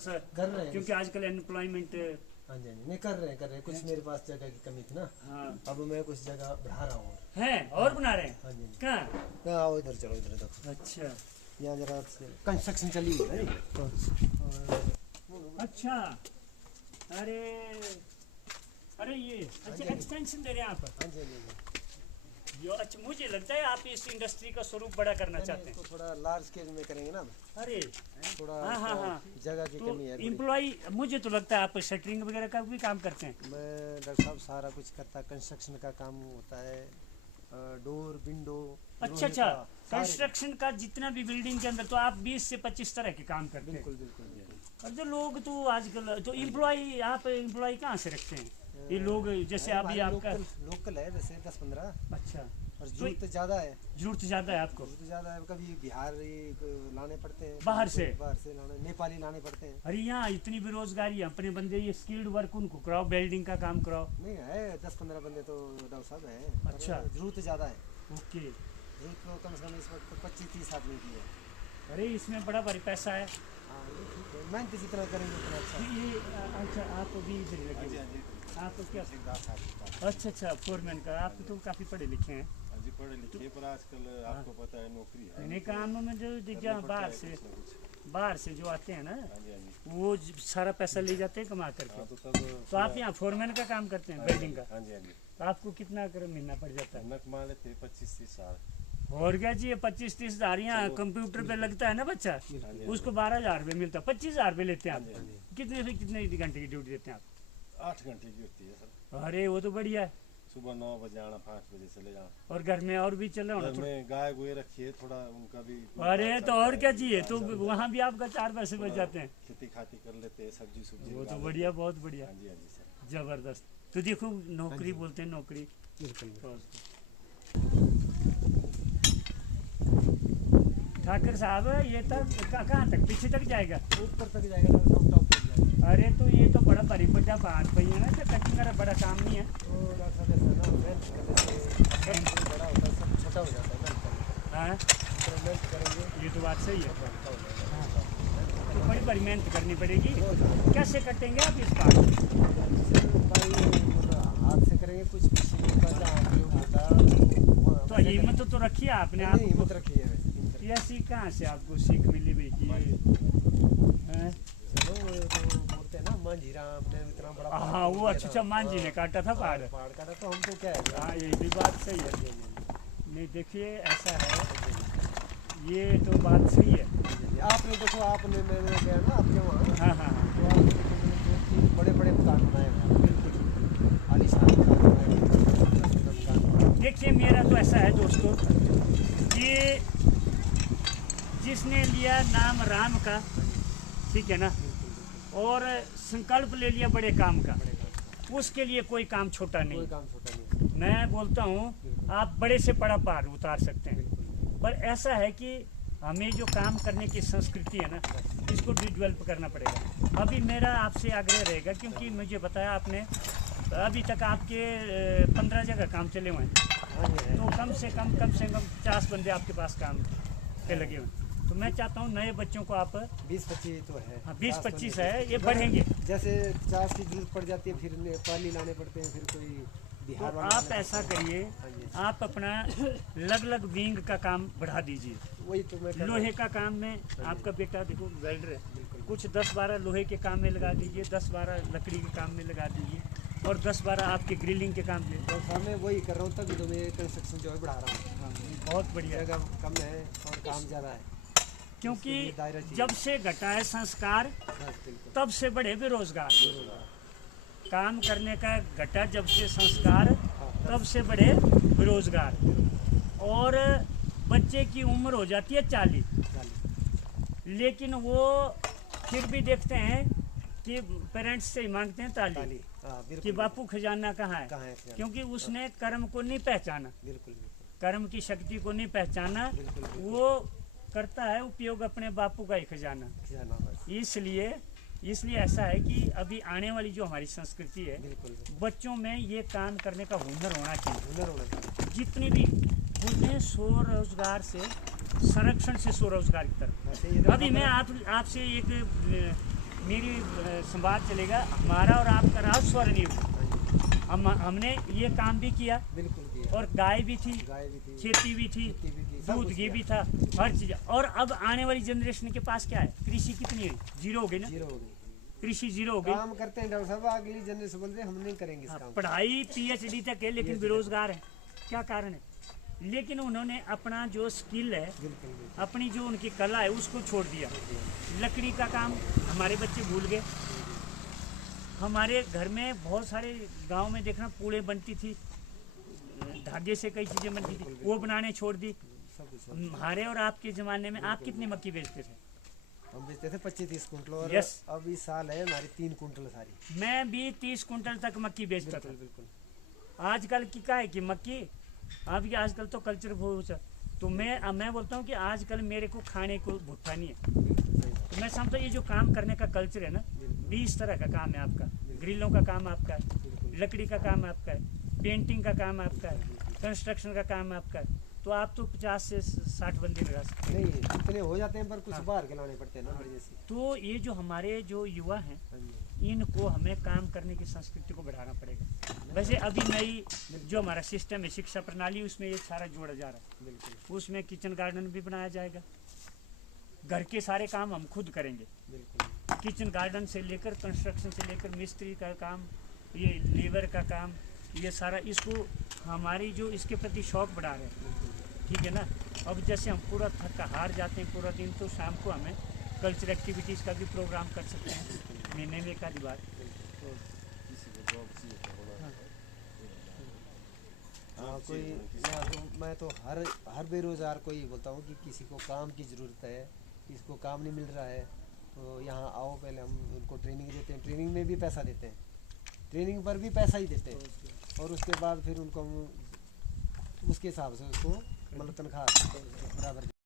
सा कर रहे हैं क्योंकि आजकल एम्प्लॉयमेंट। हाँ जी नहीं कर रहे हैं कुछ मेरे पास जगह की कमी थी ना। हाँ अब मैं कुछ जगह बढ़ा रहा हूँ। है और बना रहे हैं। हाँ जी कहाँ? आओ इधर चलो इधर देखो अच्छा यहाँ जरा कंस्ट्रक्शन चली हुई है अच्छा। अरे अरे ये अच्छा एक्सटेंशन दे रहे हैं आप। हाँ जी यो अच्छा मुझे लगता है आप इस इंडस्ट्री का स्वरूप बड़ा करना चाहते हैं। तो थोड़ा लार्ज स्केल में करेंगे ना। अरे थोड़ा हाँ जगह की तो कमी है। एम्प्लॉय मुझे तो लगता है आप शटरिंग वगैरह का भी काम करते हैं। मैं डॉक्टर साहब सारा कुछ करता कंस्ट्रक्शन का काम होता है डोर विंडो। अच्छा कंस्ट्रक्शन का जितना भी बिल्डिंग के अंदर तो आप 20 से 25 तरह के काम करते हैं। बिल्कुल और जो लोग तो आजकल तो एम्प्लॉय आप एम्प्लॉय कहाँ से रखते हैं ये लोग जैसे अभी आपका लोकल है जैसे 10-15। अच्छा और जरूरत तो ज़्यादा है। जरूरत ज़्यादा है आपको। जरूरत ज़्यादा है कभी बिहार लाने पड़ते हैं बाहर से लाने नेपाली लाने पड़ते हैं। अरे यहाँ इतनी बेरोजगारी है अपने बंदे ये स्किल्ड वर्क उनको कराओ वेल्डिंग का काम कराओ। नहीं है 10-15 बंदे तो डॉक्टर साहब हैं। अच्छा जरूरत ज़्यादा है। ओके जरूरत तो कम से कम इस वक्त 25-30 आदमी की है। अरे इसमें बड़ा भारी पैसा है। हाँ ये ठीक है मेहनत जितना करेंगे उतना अच्छा। ये अच्छा आप अभी इधर लगे आप तो क्या अच्छा फोरमैन का आप तो काफ़ी पढ़े लिखे हैं। जी पढ़े लिखे पर आजकल आपको पता है नौकरी है नहीं काम में जो जहाँ बाहर से जो आते हैं ना वो सारा पैसा ले जाते हैं कमा करके। तो आप यहाँ फोरमैन का काम करते हैं बिल्डिंग का। हाँ जी तो आपको कितना कर महीना पड़ जाता है? कमा लेते 25-30 साल। और क्या जी 25-30 हज़ार यहाँ कंप्यूटर पे लगता है ना बच्चा उसको 12,000 रुपये मिलता है 25,000 रुपये लेते हैं आप। कितने से कितने घंटे की ड्यूटी देते हैं आप? 8 घंटे की होती है सर। अरे वो तो बढ़िया है। सुबह 9 बजे आना 5 बजे चले जाना। और घर में और भी चले होना में गाय गुए रखी है थोड़ा उनका भी। अरे तो और क्या चाहिए तो वहाँ भी आपका 4 पैसे बच जाते हैं। खेती खाती कर लेते हैं सब्जी सुब्जी। वो तो बढ़िया बहुत बढ़िया। हाँ जी सर जबरदस्त। तो देखो नौकरी बोलते हैं नौकरी। ठाकर साहब ये तक कहाँ तक पीछे तक जाएगा? ऊपर तक जाएगा टॉप तक जाएगा। अरे तो ये तो बड़ा भारी बड़ा बात भई है ना तो कटिंग का बड़ा काम नहीं है। बड़ा होता है सब छोटा हो जाता है ना। हाँ करेंगे ये तो बात सही है। तो बड़ी बड़ी मेहनत करनी पड़ेगी। कैसे कटेंगे आप इस बात? हाथ से करेंगे कुछ तो हिम्मत तो रखी है आपने। आप हिम्मत रखी है ऐसी कहाँ से आपको सीख मिली भाई की? चलो तो बोलते हैं ना मांझीरा आपने इतना बड़ा। हाँ वो अच्छा मांझी ने काटा था पहाड़ काटा तो हम तो क्या है। हाँ ये भी बात सही है। नहीं देखिए ऐसा है ये तो बात सही है। आपने देखो आपने मैंने गया ना आपके वहाँ। हाँ तो आपने बड़े बड़े मकान बनाए हैं बिल्कुल आलीशान मकान। देखिए मेरा तो ऐसा है दोस्तों कि जिसने लिया नाम राम का ठीक है ना और संकल्प ले लिया बड़े काम का उसके लिए कोई काम छोटा नहीं। मैं बोलता हूँ आप बड़े से बड़ा पार उतार सकते हैं। पर ऐसा है कि हमें जो काम करने की संस्कृति है ना इसको डेवलप करना पड़ेगा। अभी मेरा आपसे आग्रह रहेगा क्योंकि मुझे बताया आपने अभी तक आपके 15 जगह काम चले हुए हैं तो कम से कम 50 बंदे आपके पास काम पे लगे हुए हैं। तो मैं चाहता हूँ नए बच्चों को आप 20-25 तो है। हाँ 20-25 है ये बढ़ेंगे। जैसे 50 की जरूरत पड़ जाती है फिर नेपाली लाने पड़ते हैं फिर कोई बिहार तो आप ऐसा करिए आप अपना अलग विंग का काम बढ़ा दीजिए। वही तो मैं लोहे का काम में आपका बेटा देखो वेल्डर है कुछ 10-12 लोहे के काम में लगा दीजिए 10-12 लकड़ी के काम में लगा दीजिए और 10-12 आपके ग्रिलिंग के काम में। तो मैं वही कर रहा हूँ तभी तो मैं कंस्ट्रक्शन जो है बढ़ा रहा हूँ। हाँ बहुत बढ़िया। जगह कम है और काम ज़्यादा है क्योंकि जब से घटा है संस्कार तब से बढ़े बेरोजगार। काम करने का घटा जब से संस्कार तब से बढ़े बेरोजगार। और बच्चे की उम्र हो जाती है 40 लेकिन वो फिर भी देखते हैं कि पेरेंट्स से ही मांगते हैं ताली कि बापू खजाना कहाँ है क्योंकि उसने कर्म को नहीं पहचाना। कर्म की शक्ति को नहीं पहचाना वो करता है उपयोग अपने बापू का ही खजाना। इसलिए ऐसा है कि अभी आने वाली जो हमारी संस्कृति है बच्चों में ये काम करने का हुनर होना चाहिए। जितने भी बोलते हैं स्वरोजगार से संरक्षण से स्वरोजगार की तरफ। अभी मैं आपसे एक संवाद चलेगा, हमारा और आपका राज स्वर्णिम। हमने ये काम भी किया बिल्कुल किया। और गाय भी थी, गाय भी थी, खेती भी थी, खेती भी थी, सब दूध कुछ घी किया। भी था, हर चीज। और अब आने वाली जनरेशन के पास क्या है? कृषि कितनी है? जीरो हो गई ना, जीरो हो गई। कृषि जीरो हो गई। काम करते हैं डॉक्टर साहब, अगली जनरेशन बोलते हैं हम नहीं करेंगे इस काम। पढ़ाई PhD तक है लेकिन बेरोजगार है। क्या कारण है? लेकिन उन्होंने अपना जो स्किल है, बिल्कुल बिल्कुल। अपनी जो उनकी कला है उसको छोड़ दिया। लकड़ी का काम हमारे बच्चे भूल गए। हमारे घर में बहुत सारे गांव में देखना पूड़े बनती थी, धागे से कई चीज़ें बनती थी, वो बनाने छोड़ दी। सब कुछ हमारे और आपके ज़माने में आप कितनी मक्की बेचते थे? हम बेचते थे 25-30 कुंटल, और Yes. अब इस साल है हमारी 3 कुंटल सारी। मैं भी 30 कुंटल तक मक्की बेचता था। बिल्कुल बिल्कुल। आजकल की क्या है कि मक्की, अब आजकल तो कल्चर बहुत है। तो मैं बोलता हूँ कि आजकल मेरे को खाने को भुट्टा नहीं है। सही बात। तो मैं समझता हूँ ये जो काम करने का कल्चर है ना, 20 तरह का काम है आपका। ग्रिलों का काम आपका है, लकड़ी का काम आपका है, पेंटिंग का काम आपका है, कंस्ट्रक्शन का काम आपका है। तो आप तो 50 से 60 बंदे लगा सकते हैं। नहीं इतने हो जाते हैं, पर कुछ हाँ। बाहर के लाने पड़ते हैं ना इमरजेंसी। तो ये जो हमारे जो युवा हैं, हाँ जी। इनको हमें काम करने की संस्कृति को बढ़ाना पड़ेगा। वैसे अभी नई जो हमारा सिस्टम है, शिक्षा प्रणाली, उसमें ये सारा जोड़ा जा रहा है। बिल्कुल उसमें किचन गार्डन भी बनाया जाएगा। घर के सारे काम हम खुद करेंगे। बिल्कुल। किचन गार्डन से लेकर कंस्ट्रक्शन से लेकर मिस्त्री का काम, ये लेबर का काम, ये सारा, इसको हमारी जो इसके प्रति शौक बढ़ा रहे हैं। ठीक है ना। अब जैसे हम पूरा थका हार जाते हैं पूरा दिन, तो शाम को हमें कल्चर एक्टिविटीज़ का भी प्रोग्राम कर सकते हैं, महीने में एक आधी बार। किसी को जॉब चाहिए तो होना है। हाँ कोई, मैं तो हर बेरोजगार को ही बोलता हूँ कि किसी को काम की ज़रूरत है, किसी को काम नहीं मिल रहा है तो यहाँ आओ, पहले हम उनको ट्रेनिंग देते हैं, ट्रेनिंग में भी पैसा देते हैं, ट्रेनिंग पर भी पैसा ही देते हैं, और उसके बाद फिर उनको हम उसके हिसाब से उसको मतलब तनख्वाह बराबर